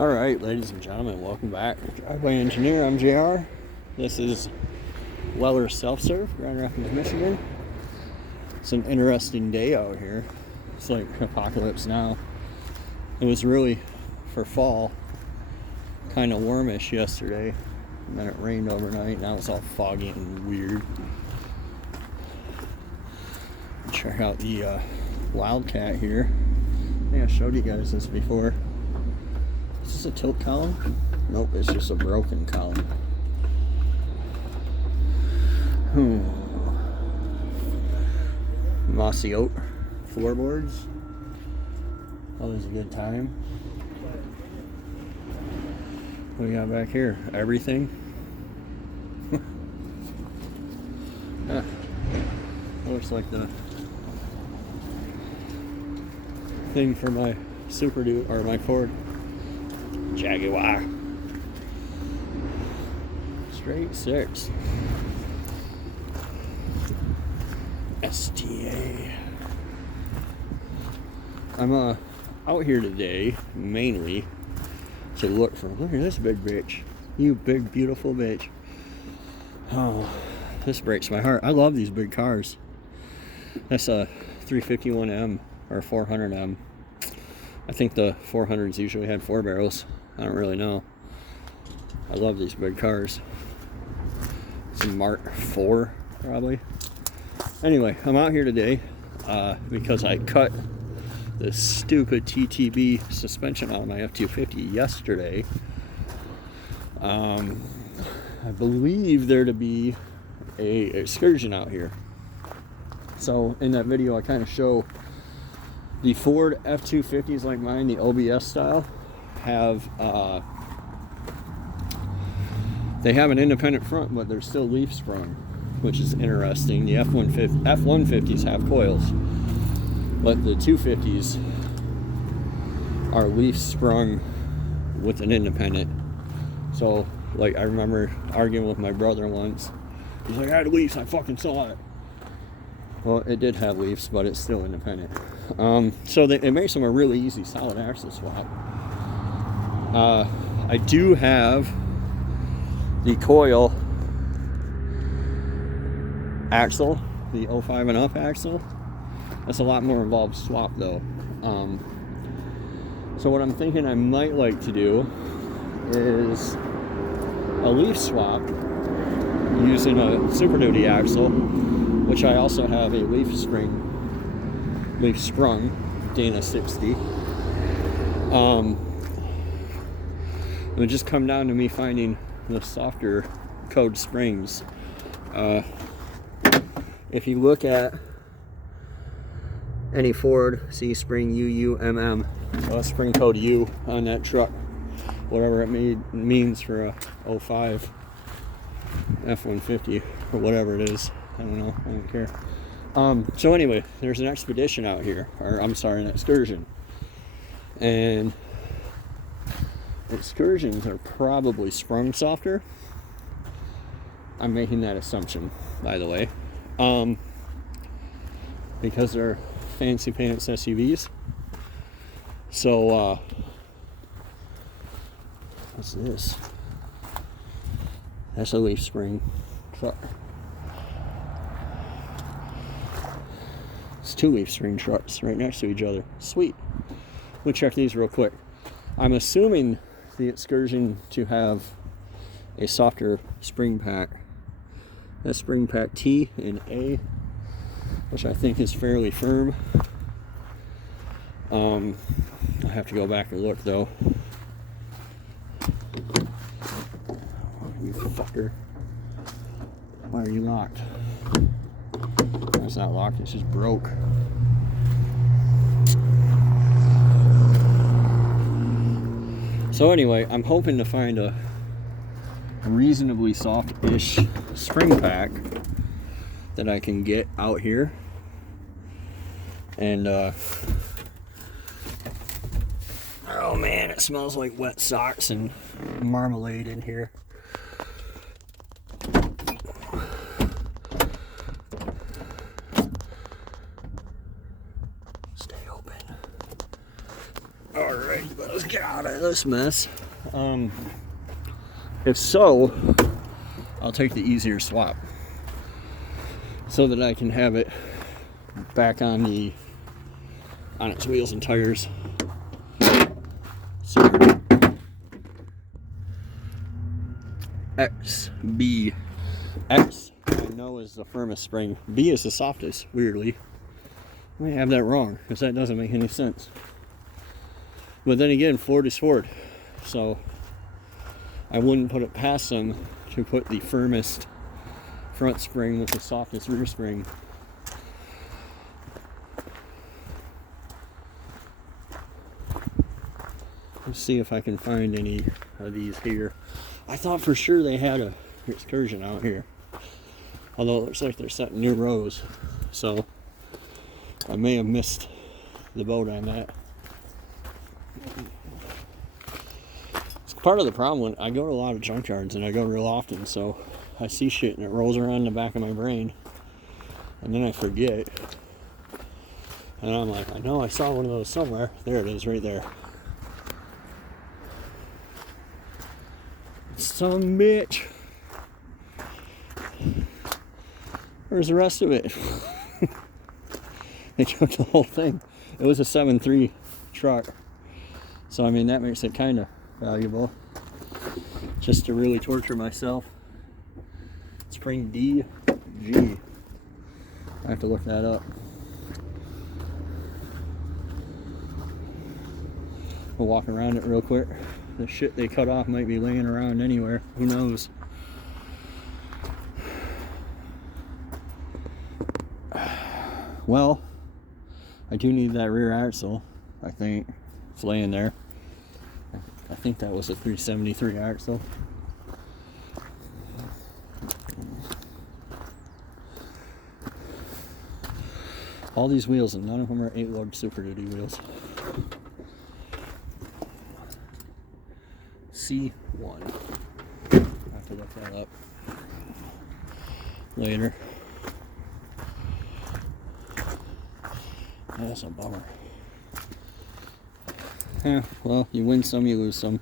Alright, ladies and gentlemen, welcome back. Driveway Engineer, I'm JR. This is Weller Self-Serve, Grand Rapids, Michigan. It's an interesting day out here. It's like apocalypse now. It was really, for fall, kind of warmish yesterday. And then it rained overnight. Now it's all foggy and weird. Check out the Wildcat here. I think I showed you guys this before. Is this a tilt column? Nope, it's just a broken column. Mossy oak floorboards. Always a good time. What do we got back here? Everything. Looks like the thing for my Super Duke or my Ford Jaguar. Straight six. STA. I'm out here today mainly to look for. Look at this big bitch. You big beautiful bitch. Oh, this breaks my heart. I love these big cars. That's a 351M or 400M. I think the 400s usually had 4 barrels. I don't really know. I love these big cars. It's a Mark IV, probably. Anyway, I'm out here today because I cut the stupid TTB suspension out of my F-250 yesterday. I believe there to be a excursion out here. So in that video, I kind of show the Ford F-250s like mine, the OBS style, have they have an independent front, but they're still leaf sprung, which is interesting. The F-150s have coils, but the 250s are leaf sprung with an independent. So, like, I remember arguing with my brother once. He's like, I had leaves, I fucking saw it. Well, it did have leaves, but it's still independent. So it makes them a really easy solid axle swap. I do have the coil axle, the 05 and up axle. That's a lot more involved swap though. So what I'm thinking I might like to do is a leaf swap using a Super Duty axle, which I also have a leaf sprung Dana 60. It would just come down to me finding the softer code springs. If you look at any Ford, see spring UUMM, so a spring code U on that truck, whatever it means for a 05 F-150 or whatever it is. I don't know, I don't care. So anyway, there's an expedition out here, or I'm sorry, an excursion. And excursions are probably sprung softer. I'm making that assumption, by the way. Because they're fancy pants SUVs. So, what's this? That's a leaf spring truck. It's 2 leaf spring trucks right next to each other. Sweet. We'll check these real quick. I'm assuming the excursion to have a softer spring pack. That's spring pack T and A, which I think is fairly firm. I have to go back and look though. You fucker. Why are you locked? It's not locked, it's just broke. So anyway, I'm hoping to find a reasonably soft-ish spring pack that I can get out here. And oh man, it smells like wet socks and marmalade in here. Stay open. Alright, let's get out of this mess. If so, I'll take the easier swap so that I can have it back on its wheels and tires. Super. X, B. X, I know, is the firmest spring. B is the softest, weirdly. I may have that wrong, because that doesn't make any sense. But then again, Ford is Ford. So I wouldn't put it past them to put the firmest front spring with the softest rear spring. Let's see if I can find any of these here. I thought for sure they had a excursion out here, although it looks like they're setting new rows, so I may have missed the boat on that. It's part of the problem when I go to a lot of junkyards, and I go real often, so I see shit and it rolls around in the back of my brain, and then I forget, and I'm like, I know I saw one of those somewhere. There it is, right there. Some bitch. Where's the rest of it? They took the whole thing. It was a 7.3 truck, so I mean that makes it kind of valuable. Just to really torture myself. Spring D, G. I have to look that up. We'll walk around it real quick. The shit they cut off might be laying around anywhere. Who knows? Well, I do need that rear axle. I think it's laying there. I think that was a 373 axle. All these wheels, and none of them are 8-lug Super Duty wheels. C1. I have to look that up later. That's a bummer. Yeah, well, you win some, you lose some.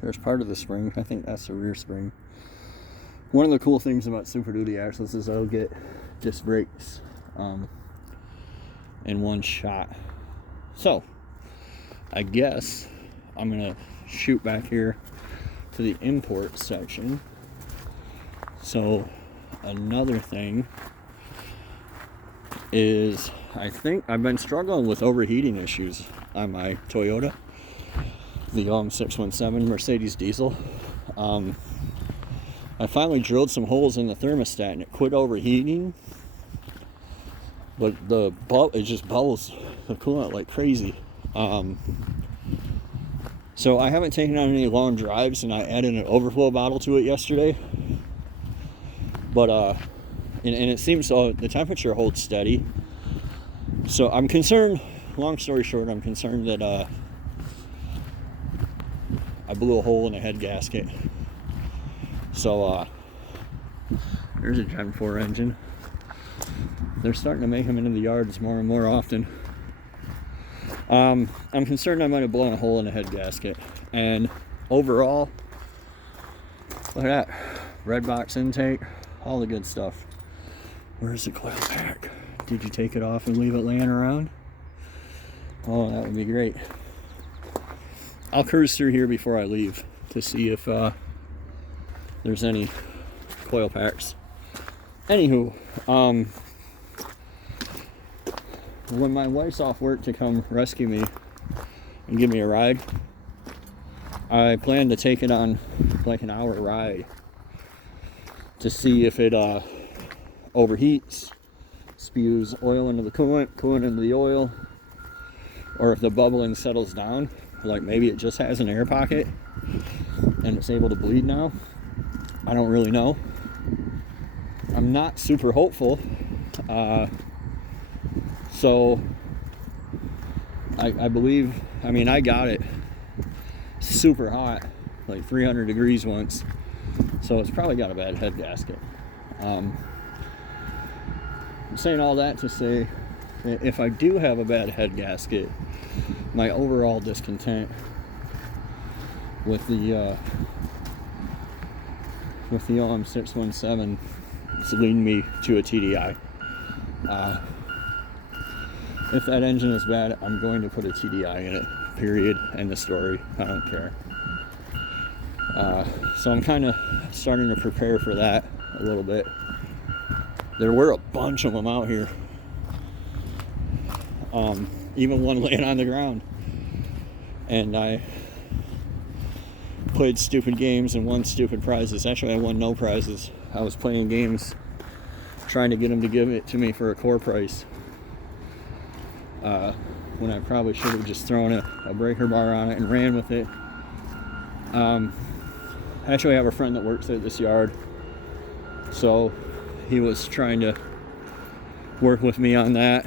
There's part of the spring. I think that's the rear spring. One of the cool things about Super Duty axles is I'll get disc brakes in one shot. So, I guess I'm gonna shoot back here to the import section. So another thing is, I think I've been struggling with overheating issues on my Toyota, the 617 Mercedes diesel. I finally drilled some holes in the thermostat and it quit overheating, but it just bubbles the coolant like crazy. So I haven't taken on any long drives, and I added an overflow bottle to it yesterday. But and it seems so the temperature holds steady. So I'm concerned. Long story short, I'm concerned that I blew a hole in a head gasket. So there's a Gen 4 engine. They're starting to make them into the yards more and more often. I'm concerned I might have blown a hole in a head gasket. And overall, look at that. Red box intake, all the good stuff. Where's the coil pack? Did you take it off and leave it laying around? Oh, that would be great. I'll cruise through here before I leave to see if there's any coil packs. Anywho, when my wife's off work to come rescue me and give me a ride, I plan to take it on like an hour ride to see if it overheats, spews oil into the coolant into the oil, or if the bubbling settles down. Like maybe it just has an air pocket and it's able to bleed now. I don't really know. I'm not super hopeful. So I believe, I mean, I got it super hot, like 300 degrees once, so it's probably got a bad head gasket. I'm saying all that to say, if I do have a bad head gasket, my overall discontent with the OM 617 is leading me to a TDI. If that engine is bad, I'm going to put a TDI in it. Period. End of story. I don't care. So I'm kind of starting to prepare for that a little bit. There were a bunch of them out here. Even one laying on the ground. And I played stupid games and won stupid prizes. Actually, I won no prizes. I was playing games trying to get them to give it to me for a core price. When I probably should have just thrown a breaker bar on it and ran with it. Actually, I have a friend that works at this yard, so he was trying to work with me on that,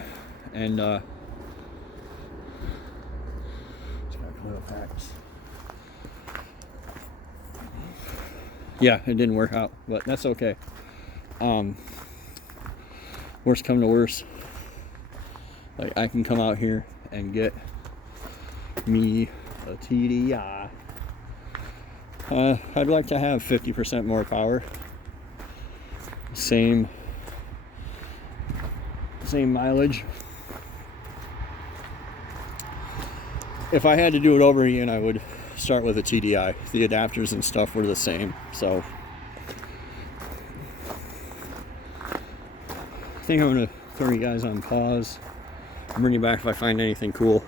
and it's got coil packs. Yeah, it didn't work out, but that's okay. Worst come to worst, like I can come out here and get me a TDI. I'd like to have 50% more power. Same mileage. If I had to do it over again, I would start with a TDI. The adapters and stuff were the same, so I think I'm gonna throw you guys on pause. I'll bring you back if I find anything cool.